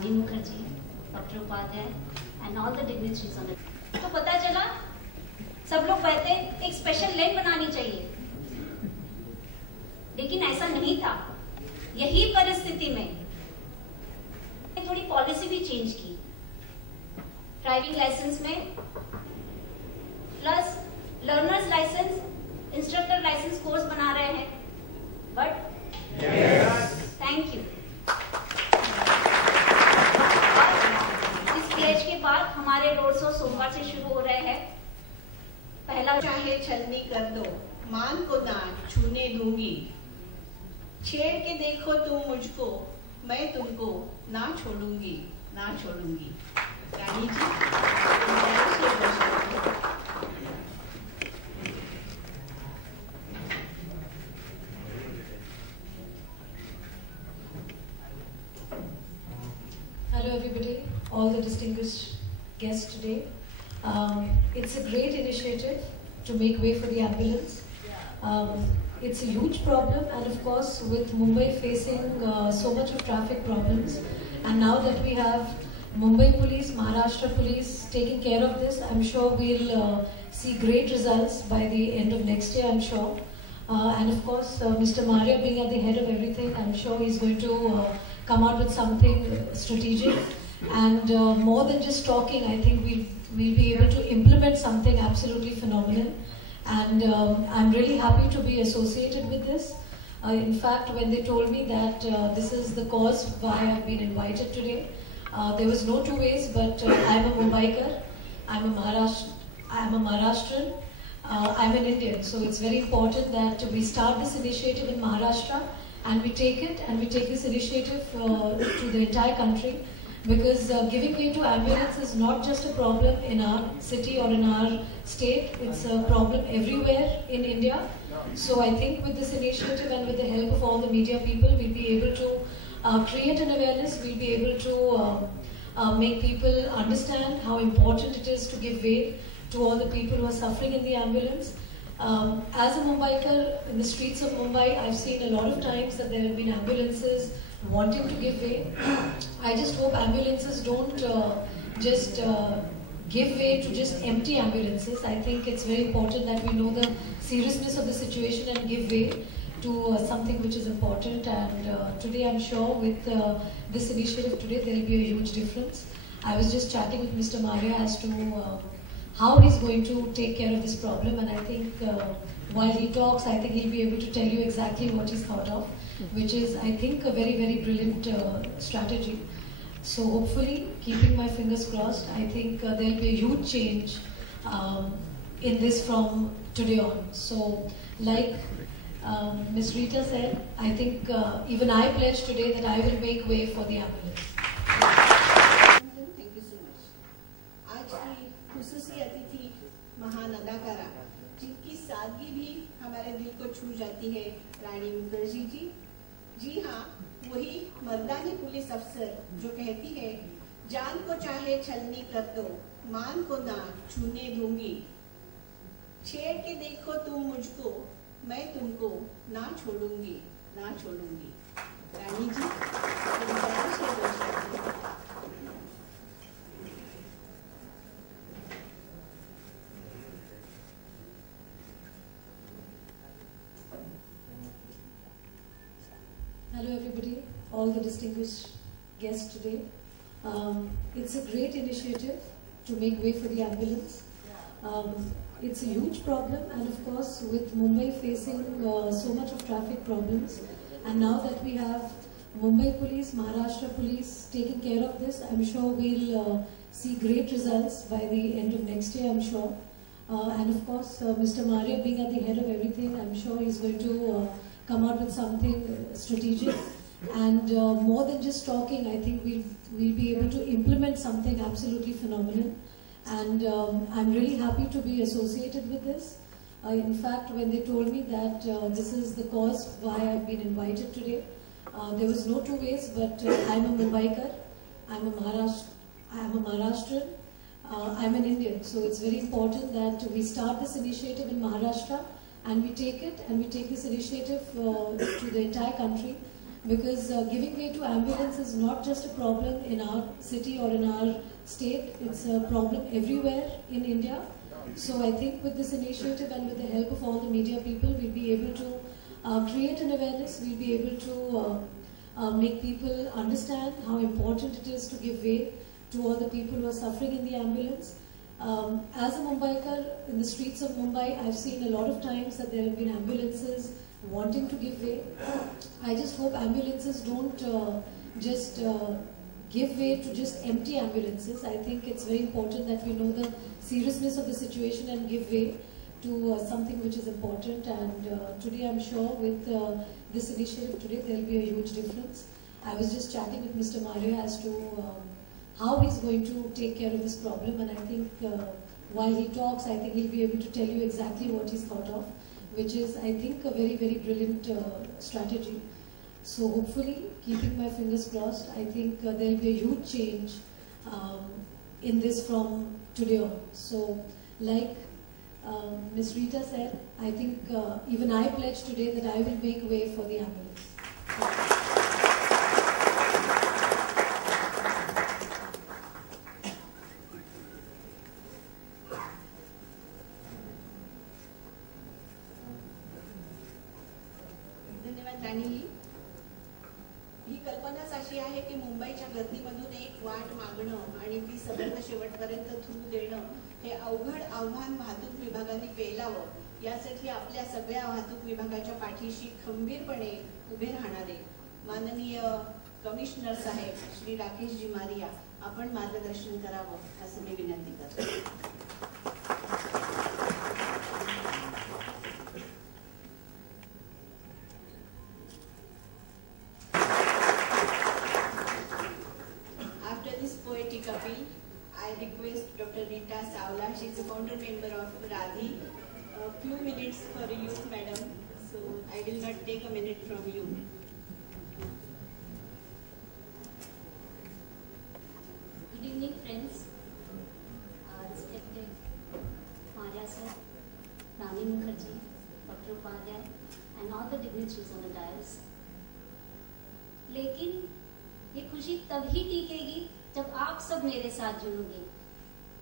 माननीय Mukherjee, doctor Upadhyay and all the dignitaries on it. तो पता चला सब लोग कहते एक स्पेशल लेन बनानी चाहिए, लेकिन ऐसा नहीं था। यही परिस्थिति में थोड़ी पॉलिसी भी चेंज की। ड्राइविंग लाइसेंस में plus learners license, instructor license course बना रहे हैं। But thank you. इस पेज के बाद हमारे रोड शो सोमवार से शुरू हो रहे हैं। पहला, चाहे छलनी कर दो, मान को ना छूने दूंगी। छेड़ के देखो तुम मुझको, मैं तुमको ना छोड़ूंगी, ना छोड़ूंगी। रानी जी, Hello everybody, all the distinguished guests today. It's a great initiative to make way for the ambulance. It's a huge problem, and of course with Mumbai facing so much of traffic problems, and now that we have Mumbai Police, Maharashtra Police taking care of this, I'm sure we'll see great results by the end of next year, I'm sure. And of course, Mr. Maria being at the head of everything, I'm sure he's going to come out with something strategic. And more than just talking, I think we'll be able to implement something absolutely phenomenal. And I'm really happy to be associated with this. In fact, when they told me that this is the cause why I've been invited today, there was no two ways, but I'm a Mumbaikar, I'm a Maharashtrian, I'm an Indian. So it's very important that we start this initiative in Maharashtra, and we take it and we take this initiative to the entire country. Because giving way to ambulance is not just a problem in our city or in our state, it's a problem everywhere in India. So I think with this initiative and with the help of all the media people, we'll be able to create an awareness, we'll be able to make people understand how important it is to give way to all the people who are suffering in the ambulance. As a Mumbaiker, in the streets of Mumbai, I've seen a lot of times that there have been ambulances wanting to give way. I just hope ambulances don't just give way to just empty ambulances. I think it's very important that we know the seriousness of the situation and give way to something which is important. And today I'm sure with this initiative today there will be a huge difference. I was just chatting with Mr. Maria as to how he's going to take care of this problem, and I think while he talks, I think he'll be able to tell you exactly what he's thought of, which is, I think, a very, very brilliant strategy. So hopefully, keeping my fingers crossed, I think there'll be a huge change in this from today on. So, like Ms. Rita said, I think even I pledge today that I will make way for the ambulance. Thank you so much. आज की खुसूसी अतिथि महान अदाकारा, जिनकी सादगी भी हमारे दिल को छू जाती है, रानी मुखर्जी जी। जी हाँ, वही मर्दानी पुलिस अफसर जो कहती है, जान को चाहे छलनी कर दो, मान को ना छूने दूंगी। छेड़ के देखो तुम मुझको, मैं तुमको ना छोड़ूंगी, ना छोड़ूंगी। रानी जी, Hello everybody, all the distinguished guests today. It's a great initiative to make way for the ambulance. It's a huge problem, and of course with Mumbai facing so much of traffic problems, and now that we have Mumbai Police, Maharashtra Police taking care of this, I'm sure we'll see great results by the end of next year, I'm sure. And of course, Mr. Maria being at the head of everything, I'm sure he's going to come out with something strategic. And more than just talking, I think we'll be able to implement something absolutely phenomenal. And I'm really happy to be associated with this. In fact, when they told me that this is the cause why I've been invited today, there was no two ways, but I'm a Mumbaikar, I'm a Maharashtrian, I'm an Indian. So it's very important that we start this initiative in Maharashtra, and we take it and we take this initiative to the entire country. because giving way to ambulance is not just a problem in our city or in our state, it's a problem everywhere in India. So I think with this initiative and with the help of all the media people, we'll be able to create an awareness, we'll be able to make people understand how important it is to give way to all the people who are suffering in the ambulance. As a Mumbaikar, in the streets of Mumbai, I've seen a lot of times that there have been ambulances wanting to give way. I just hope ambulances don't just give way to just empty ambulances. I think it's very important that we know the seriousness of the situation and give way to something which is important. And today I'm sure with this initiative today there will be a huge difference. I was just chatting with Mr. Mario as to how he's going to take care of this problem, and I think while he talks, I think he'll be able to tell you exactly what he's thought of, which is, I think, a very, very brilliant strategy. So hopefully, keeping my fingers crossed, I think there'll be a huge change in this from today on. So, like Ms. Rita said, I think even I pledge today that I will make way for the ambulance. धन्यवाद राणी. ही कल्पनाच अशी आहे की मुंबईच्या गर्दीमधून एक वाट मागणं आणि ती सबंध शेवटपर्यंत थ्रू देणं हे अवघड आव्हान वाहतूक विभागाने पेलावं, यासाठी आपल्या सगळ्या वाहतूक विभागाच्या पाठीशी खंबीरपणे उभे राहणारे माननीय कमिशनर साहेब श्री राकेशजी मारिया, आपण मार्गदर्शन करावं असं मी विनंती करते. I request Dr. Rita Savla, she is a founder member of Radhi. A few minutes for you, madam. So I will not take a minute from you. Good evening, friends. Respected Maria sir, Rani Mukherjee, Dr. Upadhyay, and all the dignitaries on the dais. लेकिन ये खुशी तभी टिकेगी जब आप सब मेरे साथ जुड़ोगे.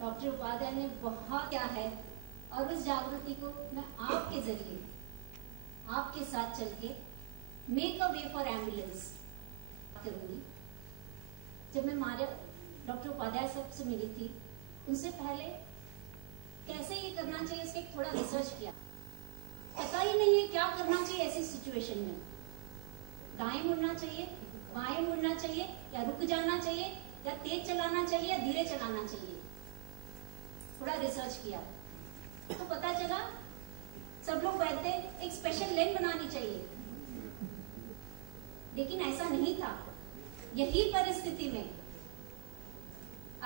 Doctor Upadhyay ने बहुत क्या है, और उस जागृति को मैं आपके जरिए आपके साथ चल के make a way for ambulance करूंगी. जब मैं डॉक्टर उपाध्याय साहब से मिली थी, उनसे पहले कैसे ये करना चाहिए इसके थोड़ा रिसर्च किया. पता ही नहीं है क्या करना चाहिए ऐसी सिचुएशन में. दाएं मुड़ना चाहिए, बाएं मुड़ना चाहिए, या रुक जाना चाहिए, या तेज चलाना चाहिए, या धीरे चलाना चाहिए. थोड़ा रिसर्च किया तो पता चला सब लोग कहते एक स्पेशल लेन बनानी चाहिए, लेकिन ऐसा नहीं था. यही परिस्थिति में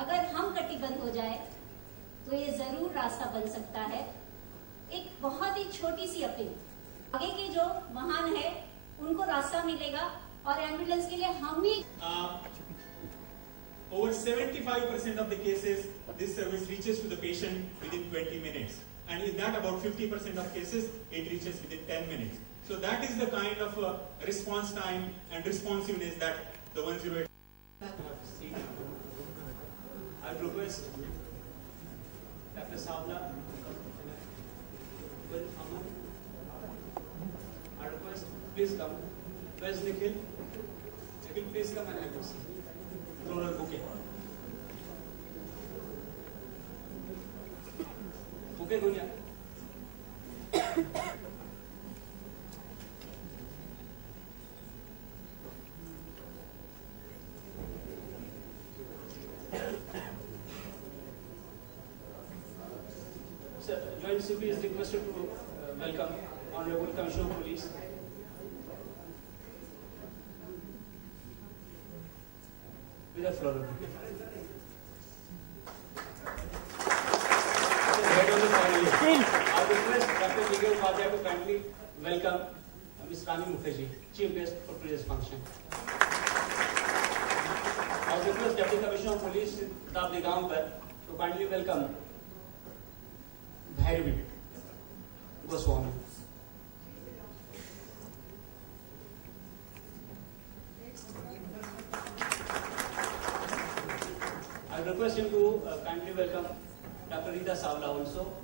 अगर हम कटिबद्ध हो जाए तो ये जरूर रास्ता बन सकता है. एक बहुत ही छोटी सी अपील, आगे के जो वाहन है उनको रास्ता मिलेगा, और एम्बुलेंस के लिए हम ही over 75% of the cases, this service reaches to the patient within 20 minutes. And in that, about 50% of cases, it reaches within 10 minutes. So that is the kind of response time and responsiveness that the 108. I request Dr. Savla with Aman. I request, please come. Where's Nikhil? Nikhil, please come and help us. Floral bouquet. Bouquet Gunya. Sir, Joint CP is requested to welcome Honorable Commissioner of Police. With a floral bouquet. I request Dr. Miguel Upadhyay to kindly welcome Ms. Rani Mukherjee, Chief Guest for today's function. I request Deputy Commissioner of Police Pratap Digamkar to kindly welcome Bhairavi Goswami. request him to kindly welcome Dr. Rita Savla also.